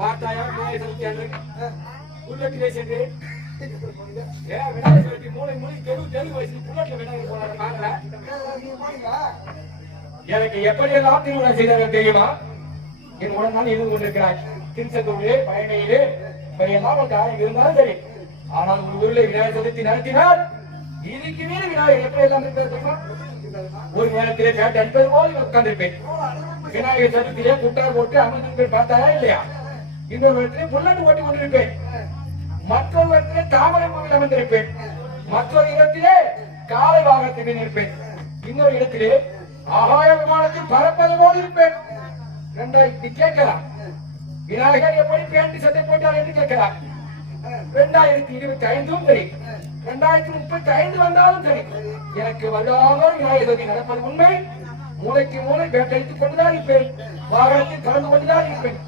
பார்த்தாயா விநாயகர் சதுர்த்தி அன்று புல்லட்டிலே சென்று விநாயகர் சதுர்த்தி மூளை தெரு வயசு புல்லட்ல விநாயகர் போனாரு பாக்கல. எனக்கு எப்படியெல்லாம் திருமணம் செய்தார்கள் தெரியுமா? என் உடனே இருந்து கொண்டிருக்கிறாய். திருச்செந்தூரிலே பயணியிலே எல்லாம் இருந்தாலும் சரி. ஆனால் ஒரு ஊரில் விநாயகர் சதுர்த்தி நடத்தினால் இதுக்கு மீறி விநாயகர் எப்படி எல்லாம் இருக்கிறது தெரியுமா? ஒரு நேரத்திலே பேட்டை அடிப்பது போது உட்கார்ந்திருப்பேன். விநாயகர் சதுர்த்தியிலே குட்டா போட்டு அமர்ந்து பார்த்தாயா இல்லையா? இன்னொரு இடத்திலே புல்லட்டு ஓட்டி கொண்டிருப்பேன். மற்றொரு இடத்திலே தாமரை பூவில் அமர்ந்திருப்பேன். மற்றொரு இடத்திலே காலை வாகனத்தில் இருப்பேன். இன்னொரு இடத்திலே ஆகாய விமானத்தில் பறப்பது போல் இருப்பேன். ரெண்டாயிரத்தி கேட்கலாம், விநாயகர் எப்படி பேண்ட் சட்டை போட்டார் என்று கேட்கலாம். 2025 சரி, 2035 வந்தாலும் சரி, எனக்கு வல்லாமல் விநாயகர் சதுர்த்தி நடப்பது உண்மை. மூளைக்கு மூளை பேட்டடித்துக் கொண்டுதான் இருப்பேன். வாகனத்தில் கலந்து கொண்டுதான் இருப்பேன்.